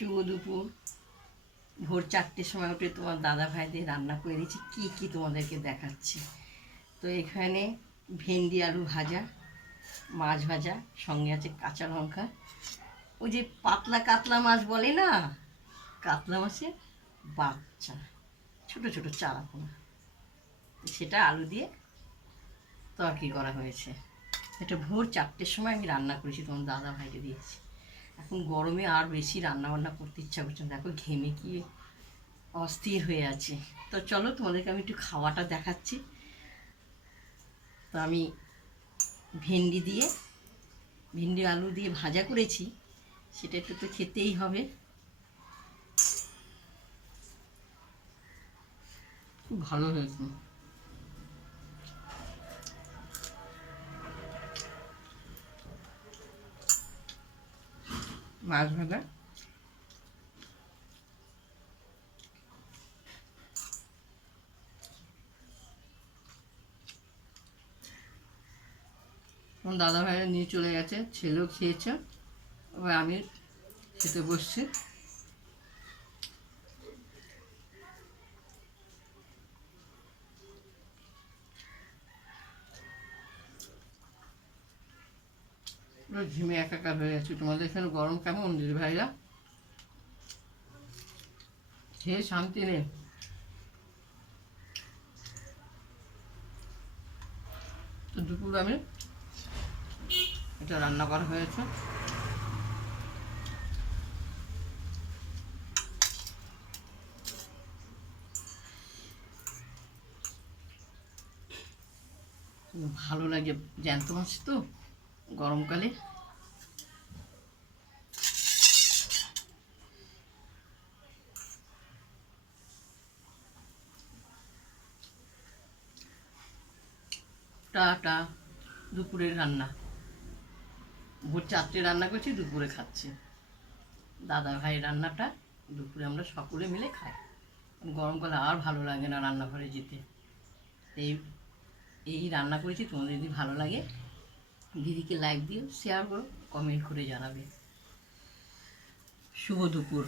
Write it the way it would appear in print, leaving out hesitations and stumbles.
শুভ দুপুর। ভোর 4টের সময় উঠে তোমার দাদা ভাইদের রান্না করে দিয়েছি। কী কী তোমাদেরকে দেখাচ্ছি। তো এখানে ভেন্ডি আলু ভাজা, মাছ ভাজা, সঙ্গে আছে কাঁচা লঙ্কা, ওই যে পাতলা কাতলা মাছ বলে না, কাতলা মাছের বাচ্চা, ছোট ছোট চারাপোনা, সেটা আলু দিয়ে তরকারি করা হয়েছে। এটা ভোর 4টের সময় আমি রান্না করেছি, তোমার দাদা ভাইকে দিয়েছি। এখন গরমে আর বেশি রান্না বান্না করতে ইচ্ছা করছে না, দেখো ঘেমে কি অস্থির হয়ে আছে। তো চলো তোমাদেরকে আমি একটু খাওয়াটা দেখাচ্ছি। তো আমি ভেন্ডি আলু দিয়ে ভাজা করেছি, সেটা একটু তো খেতেই হবে। খুব ভালো হয়েছে। মাছ ভাজা, আমার দাদা ভাইরা নিয়ে চলে গেছে, ছেলেও খেয়েছে, এবার আমি খেতে বসছি। ঝিমে একাকার হয়ে গেছে। তোমাদের এখানে গরম কেমন দিদি ভাইরা? খেয়ে শান্তি নেই। তো দুপুর আমি এটা রান্না করা হয়েছে। ভালো লাগে, জ্যান্ত মাছ তো গরমকালে। টাটা। দুপুরের রান্না ভোর 4টে রান্না করছি, দুপুরে খাচ্ছি। দাদা ভাই রান্নাটা দুপুরে আমরা সকলে মিলে খাই। গরমকালে আর ভালো লাগে না রান্নাঘরে যেতে। এই এই রান্না করেছি। তোমাদের যদি ভালো লাগে দিদিকে লাইক দিও, শেয়ার করো, কমেন্ট করে জানাবে। শুভ দুপুর।